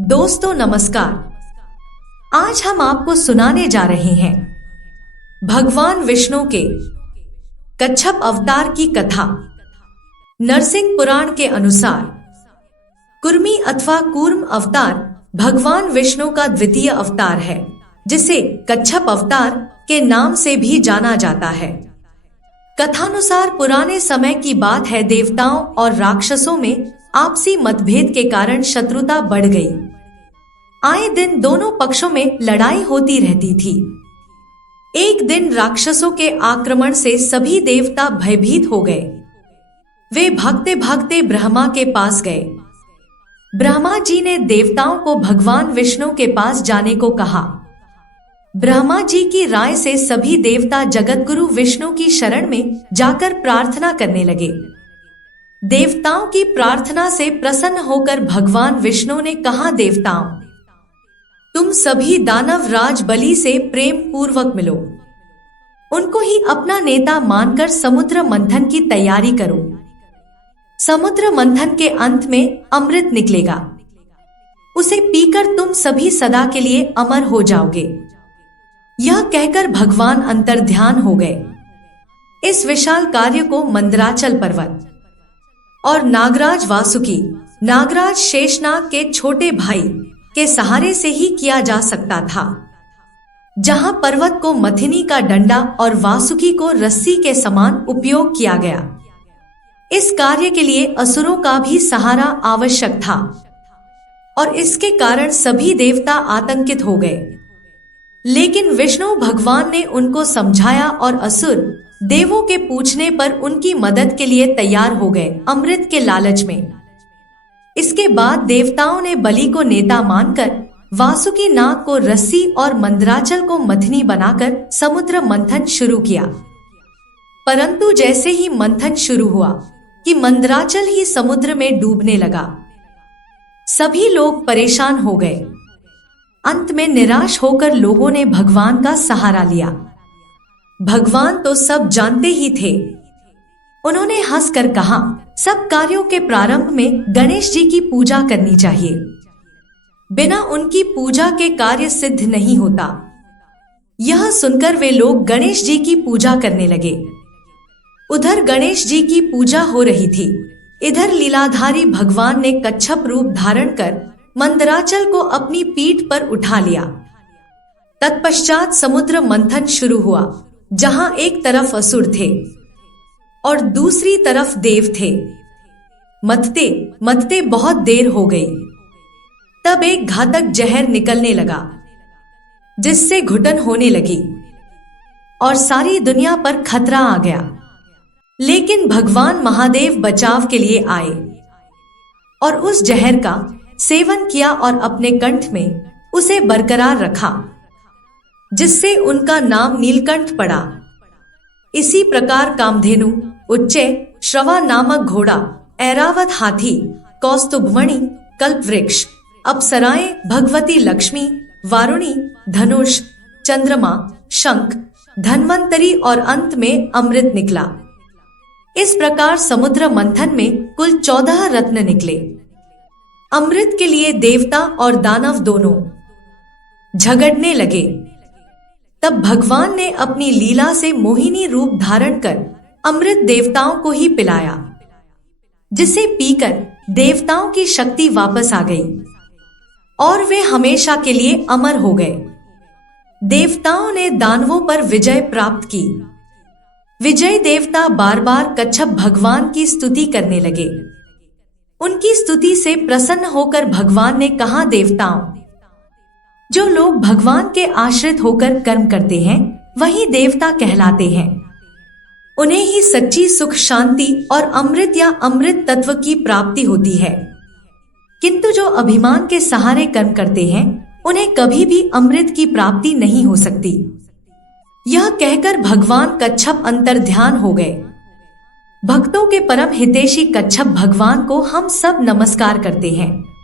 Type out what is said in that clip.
दोस्तों नमस्कार। आज हम आपको सुनाने जा रहे हैं भगवान विष्णु के कच्छप अवतार की कथा। नरसिंह पुराण के अनुसार कुर्मी अथवा कूर्म अवतार भगवान विष्णु का द्वितीय अवतार है, जिसे कच्छप अवतार के नाम से भी जाना जाता है। कथानुसार पुराने समय की बात है, देवताओं और राक्षसों में आपसी मतभेद के कारण शत्रुता बढ़ गई। आए दिन दोनों पक्षों में लड़ाई होती रहती थी। एक दिन राक्षसों के आक्रमण से सभी देवता भयभीत हो गए। वे भागते भागते ब्रह्मा के पास गए। ब्रह्मा जी ने देवताओं को भगवान विष्णु के पास जाने को कहा। ब्रह्मा जी की राय से सभी देवता जगतगुरु विष्णु की शरण में जाकर प्रार्थना करने लगे। देवताओं की प्रार्थना से प्रसन्न होकर भगवान विष्णु ने कहा, देवताओं, तुम सभी दानव राज बलि से प्रेम पूर्वक मिलो। उनको ही अपना नेता मानकर समुद्र मंथन की तैयारी करो। समुद्र मंथन के अंत में अमृत निकलेगा। उसे पीकर तुम सभी सदा के लिए अमर हो जाओगे। यह कहकर भगवान अंतर्ध्यान हो गए। इस विशाल कार्य को मंदराचल पर्वत और नागराज वासुकी, नागराज शेषनाग के छोटे भाई के सहारे से ही किया जा सकता था। जहां पर्वत को मथिनी का डंडा और वासुकी को रस्सी के समान उपयोग किया गया। इस कार्य के लिए असुरों का भी सहारा आवश्यक था और इसके कारण सभी देवता आतंकित हो गए। लेकिन विष्णु भगवान ने उनको समझाया और असुर देवों के पूछने पर उनकी मदद के लिए तैयार हो गए, अमृत के लालच में। इसके बाद देवताओं ने बलि को नेता मानकर वासुकी नाग को रस्सी और मंदराचल को मथनी बनाकर समुद्र मंथन शुरू किया। परंतु जैसे ही मंथन शुरू हुआ कि मंदराचल ही समुद्र में डूबने लगा। सभी लोग परेशान हो गए। अंत में निराश होकर लोगों ने भगवान का सहारा लिया। भगवान तो सब जानते ही थे। उन्होंने हंसकर कहा, सब कार्यों के प्रारंभ में गणेश जी की पूजा करनी चाहिए। बिना उनकी पूजा के कार्य सिद्ध नहीं होता। यह सुनकर वे लोग गणेश जी की पूजा करने लगे। उधर गणेश जी की पूजा हो रही थी, इधर लीलाधारी भगवान ने कच्छप रूप धारण कर मंदराचल को अपनी पीठ पर उठा लिया। तत्पश्चात समुद्र मंथन शुरू हुआ, जहां एक तरफ असुर थे और दूसरी तरफ देव थे। मथते मथते बहुत देर हो गई। तब एक घातक जहर निकलने लगा, जिससे घुटन होने लगी और सारी दुनिया पर खतरा आ गया। लेकिन भगवान महादेव बचाव के लिए आए और उस जहर का सेवन किया और अपने कंठ में उसे बरकरार रखा, जिससे उनका नाम नीलकंठ पड़ा। इसी प्रकार कामधेनु, उच्चय, श्रवा नामक घोड़ा, ऐरावत हाथी, कौस्तुभमणि, कल्पवृक्ष, अप्सराएं, भगवती लक्ष्मी, वारुणी, धनुष, चंद्रमा, शंख, धन्वंतरी और अंत में अमृत निकला। इस प्रकार समुद्र मंथन में कुल 14 रत्न निकले। अमृत के लिए देवता और दानव दोनों झगड़ने लगे। तब भगवान ने अपनी लीला से मोहिनी रूप धारण कर अमृत देवताओं को ही पिलाया, जिसे पीकर देवताओं की शक्ति वापस आ गई और वे हमेशा के लिए अमर हो गए। देवताओं ने दानवों पर विजय प्राप्त की। विजय देवता बार बार कच्छप भगवान की स्तुति करने लगे। उनकी स्तुति से प्रसन्न होकर भगवान ने कहा, देवताओं, जो लोग भगवान के आश्रित होकर कर्म करते हैं वही देवता कहलाते हैं। उन्हें ही सच्ची सुख, शांति और अमृत या अमृत तत्व की प्राप्ति होती है। किंतु जो अभिमान के सहारे कर्म करते हैं उन्हें कभी भी अमृत की प्राप्ति नहीं हो सकती। यह कहकर भगवान कच्छप अंतर्ध्यान हो गए। भक्तों के परम हितैषी कच्छप भगवान को हम सब नमस्कार करते हैं।